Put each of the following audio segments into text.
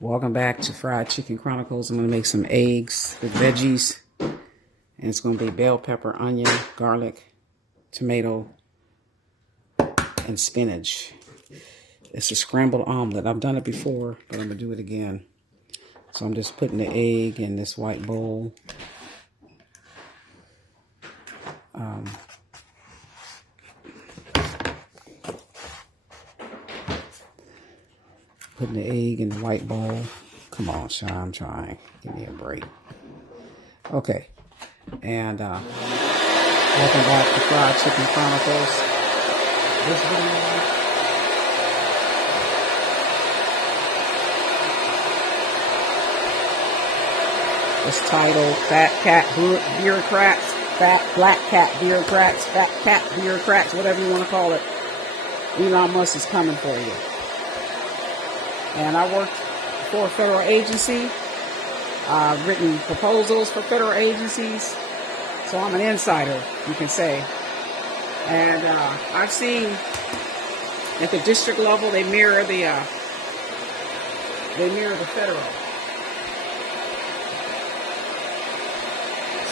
Welcome back to Fried Chicken Chronicles. I'm going to make some eggs with veggies. And it's going to be bell pepper, onion, garlic, tomato, and spinach. It's a scrambled omelet. I've done it before, but I'm going to do it again. So I'm just putting the egg in this white bowl. Putting the egg in the white bowl. Come on, Sean, I'm trying. Give me a break. Okay. And welcome back to Fried Chicken Chronicles. This video is titled Fat Cat Bureaucrats, Fat Black Cat Bureaucrats, Fat Cat Bureaucrats, whatever you want to call it. Elon Musk is coming for you. And I worked for a federal agency. I've written proposals for federal agencies. So I'm an insider, you can say. And I've seen at the district level, they mirror the federal.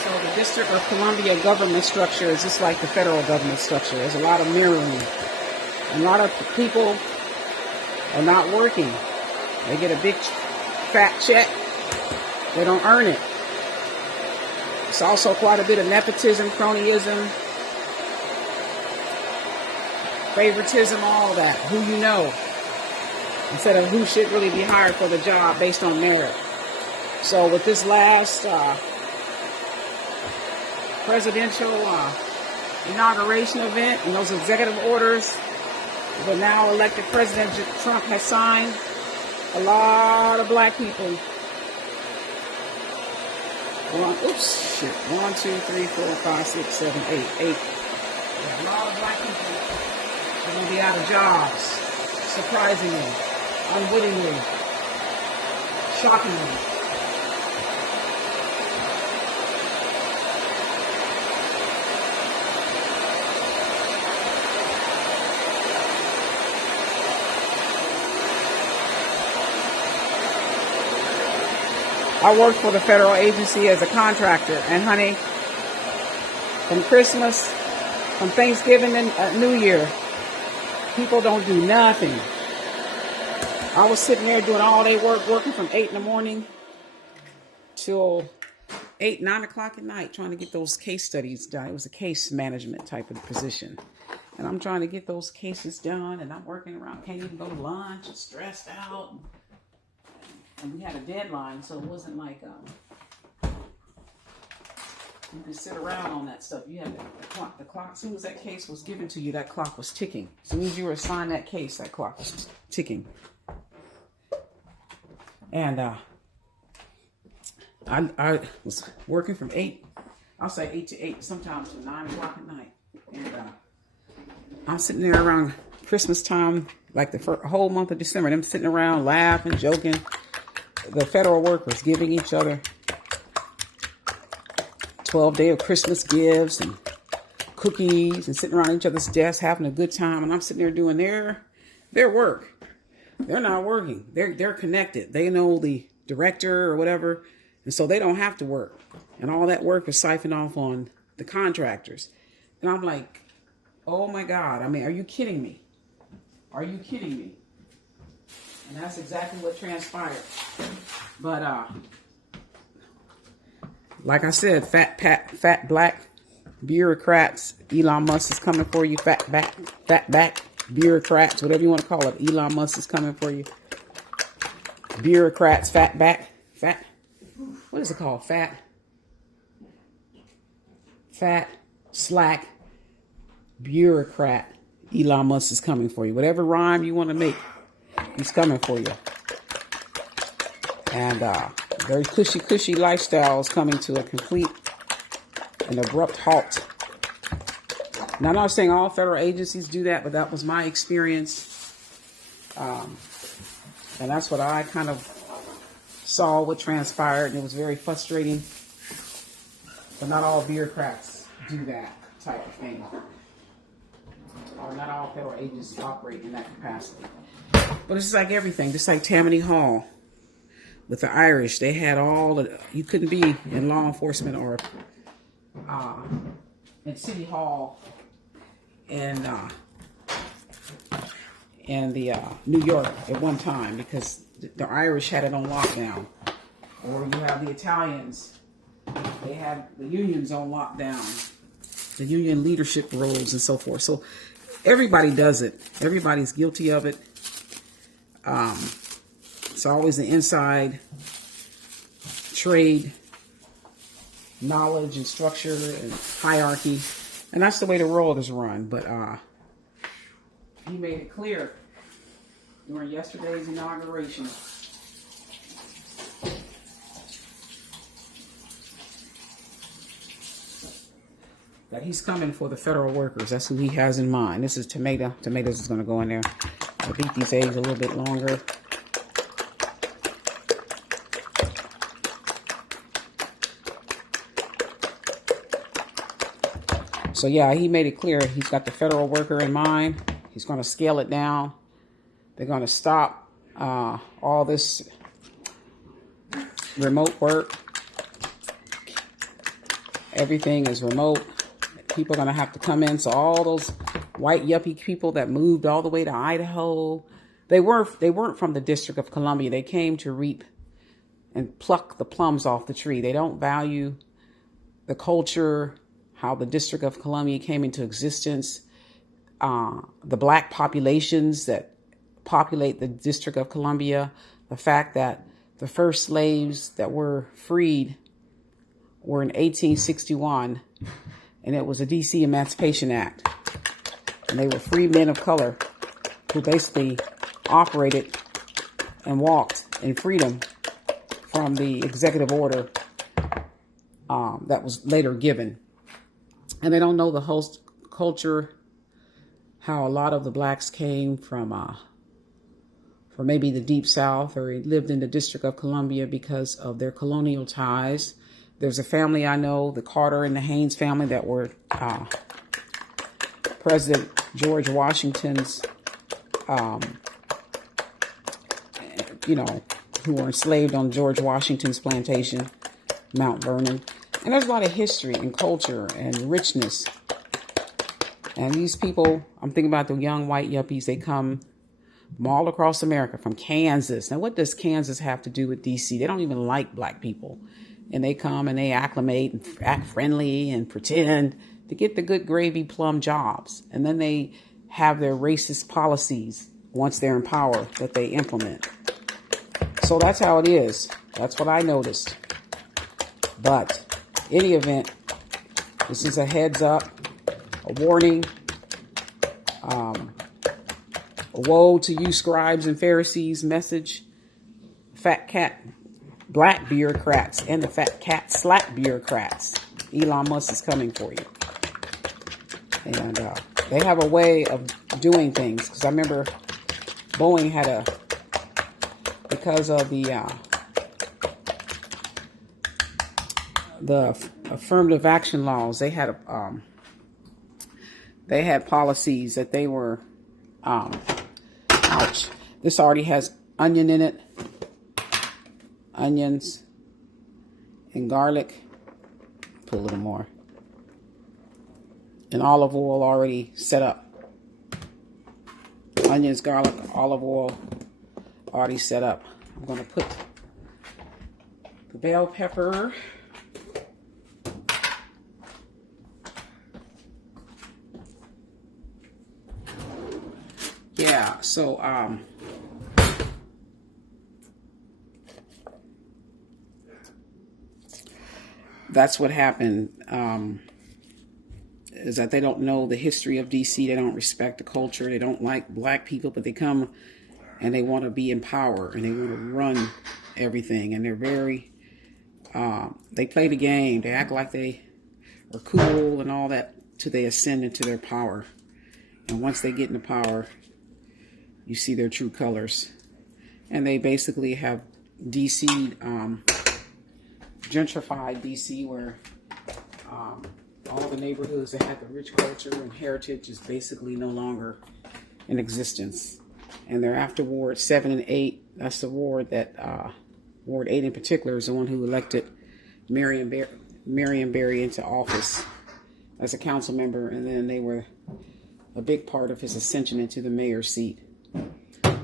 So the District of Columbia government structure is just like the federal government structure. There's a lot of mirroring. And a lot of people are not working. They get a big fat check. They don't earn it. It's also quite a bit of nepotism, cronyism, favoritism, all that. Who you know. Instead of who should really be hired for the job based on merit. So with this last presidential inauguration event and those executive orders, the now elected President Trump has signed, a lot of black people. 1, 2, 3, 4, 5, 6, 7, 8. Yeah, a lot of black people are going to be out of jobs. Surprisingly, unwittingly, shockingly. I worked for the federal agency as a contractor, and honey, from Christmas, from Thanksgiving and New Year, people don't do nothing. I was sitting there doing all day work, working from 8 in the morning till 8, 9 o'clock at night, trying to get those case studies done. It was a case management type of position. And I'm trying to get those cases done, and I'm working around, can't even go to lunch, stressed out. And we had a deadline, so it wasn't like you could sit around on that stuff. You had the clock. As soon as that case was given to you, that clock was ticking. As soon as you were assigned that case, that clock was ticking. And I was working from 8, I'll say 8 to 8, sometimes to 9 o'clock at night. And I'm sitting there around Christmas time, like the whole month of December. And I'm sitting around laughing, joking. The federal workers giving each other 12-day of Christmas gifts and cookies and sitting around each other's desks having a good time. And I'm sitting there doing their work. They're not working. They're connected. They know the director or whatever. And so they don't have to work. And all that work is siphoned off on the contractors. And I'm like, oh my God. I mean, are you kidding me? Are you kidding me? And that's exactly what transpired. But, like I said, fat black bureaucrats. Elon Musk is coming for you. Fat back bureaucrats, whatever you want to call it. Elon Musk is coming for you. Bureaucrats, fat, what is it called? Fat, slack, bureaucrat. Elon Musk is coming for you. Whatever rhyme you want to make. He's coming for you. And very cushy lifestyle is coming to a complete and abrupt halt. Now, I'm not saying all federal agencies do that, but that was my experience. And that's what I kind of saw what transpired, and it was very frustrating. But not all bureaucrats do that type of thing. Or not all federal agencies operate in that capacity. But it's like everything, just like Tammany Hall. with the Irish, they had all the, you couldn't be in law enforcement or in City Hall and the New York at one time, because the Irish had it on lockdown. Or you have the Italians, they had the unions on lockdown, the union leadership roles and so forth. So everybody does it. Everybody's guilty of it. It's always the inside trade, knowledge and structure and hierarchy. And that's the way the world is run. But he made it clear during yesterday's inauguration that he's coming for the federal workers. That's who he has in mind. This is tomato. Tomatoes is going to go in there. I'll beat these eggs a little bit longer. So yeah, he made it clear he's got the federal worker in mind. He's going to scale it down. They're going to stop all this remote work. Everything is remote. People are going to have to come in. So all those white yuppie people that moved all the way to Idaho, they weren't from the District of Columbia. They came to reap and pluck the plums off the tree. They don't value the culture, how the District of Columbia came into existence, the black populations that populate the District of Columbia, the fact that the first slaves that were freed were in 1861, and it was a D.C. Emancipation Act. And they were free men of color who basically operated and walked in freedom from the executive order that was later given. And they don't know the host culture, how a lot of the blacks came from maybe the Deep South, or lived in the District of Columbia because of their colonial ties. There's a family I know, the Carter and the Haynes family, that were President George Washington's, who were enslaved on George Washington's plantation, Mount Vernon. And there's a lot of history and culture and richness. And these people, I'm thinking about the young white yuppies, they come from all across America, from Kansas. Now, what does Kansas have to do with D.C.? They don't even like black people. And they come and they acclimate and act friendly and pretend to get the good gravy plum jobs. And then they have their racist policies once they're in power that they implement. So that's how it is. That's what I noticed. But in any event, this is a heads up, a warning. Woe to you, scribes and Pharisees message. Fat cat, black bureaucrats, and the fat cat slack bureaucrats. Elon Musk is coming for you. And they have a way of doing things. Because I remember Boeing had because of the affirmative action laws, they had policies that they were, ouch, this already has onion in it, onions and garlic, put a little more, and olive oil already set up. Onions, garlic, olive oil already set up. I'm going to put the bell pepper, yeah, so that's what happened, is that they don't know the history of DC. They don't respect the culture. They don't like black people, but they come and they want to be in power and they want to run everything. And they're very, they play the game. They act like they are cool and all that till they ascend into their power. And once they get into power, you see their true colors. And they basically have DC, gentrified DC, where all the neighborhoods that had the rich culture and heritage is basically no longer in existence. And they're after Ward 7 and 8. That's the ward that Ward 8 in particular is the one who elected Marion Barry into office as a council member, and then they were a big part of his ascension into the mayor's seat.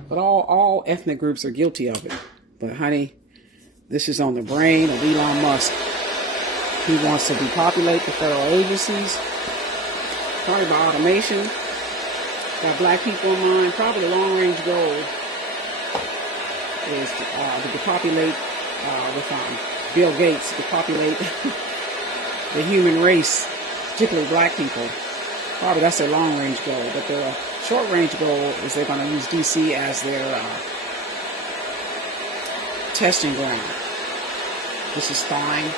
But all ethnic groups are guilty of it. But honey, this is on the brain of Elon Musk. He wants to depopulate the federal agencies, probably by automation. Got black people in mind. Probably the long-range goal is to depopulate, with Bill Gates, depopulate the human race, particularly black people. Probably that's their long-range goal. But their short-range goal is they're going to use D.C. as their testing ground. This is fine.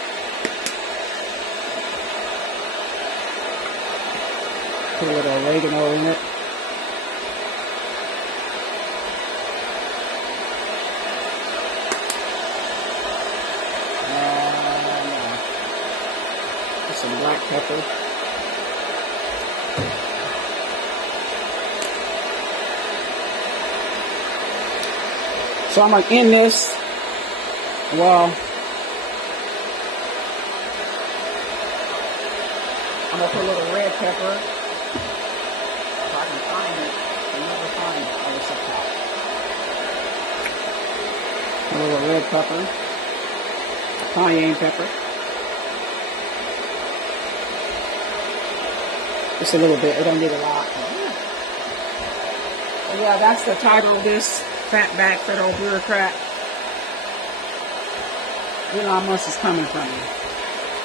Put a little oregano in it. Put some black pepper. So I'm going to end this. Well, I'm going to put a little red pepper. If I can find it. I never find it. Oh, it's up top. A little red pepper. Cayenne pepper. Just a little bit. It don't need a lot. But yeah, that's the title of this. Fatback federal bureaucrat. Elon Musk is coming from you.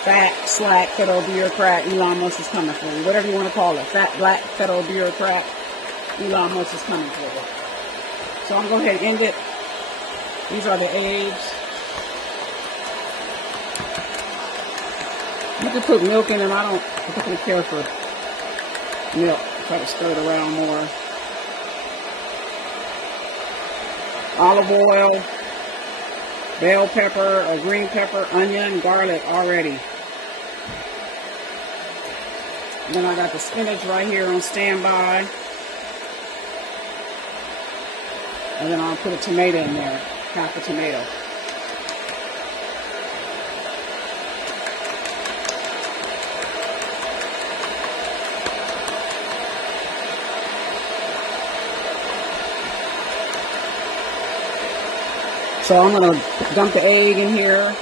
Fat, slack, federal bureaucrat. Elon Musk is coming for you. Whatever you want to call it. Fat, black, federal bureaucrat. Elon Musk is coming for you. So I'm going to go ahead and end it. These are the eggs. You can put milk in them. I don't particularly care for milk. Try to stir it around more. Olive oil, bell pepper, or green pepper, onion, garlic already. And then I got the spinach right here on standby. And then I'll put a tomato in there, half a tomato. So I'm going to dump the egg in here,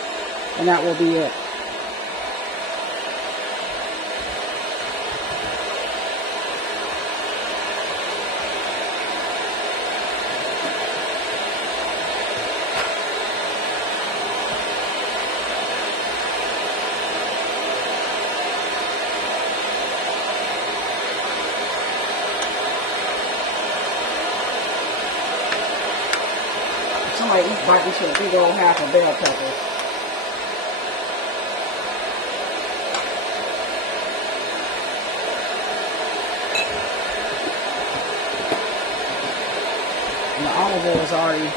and that will be it. Somebody bite into a big old half of bell pepper. And the olive oil is already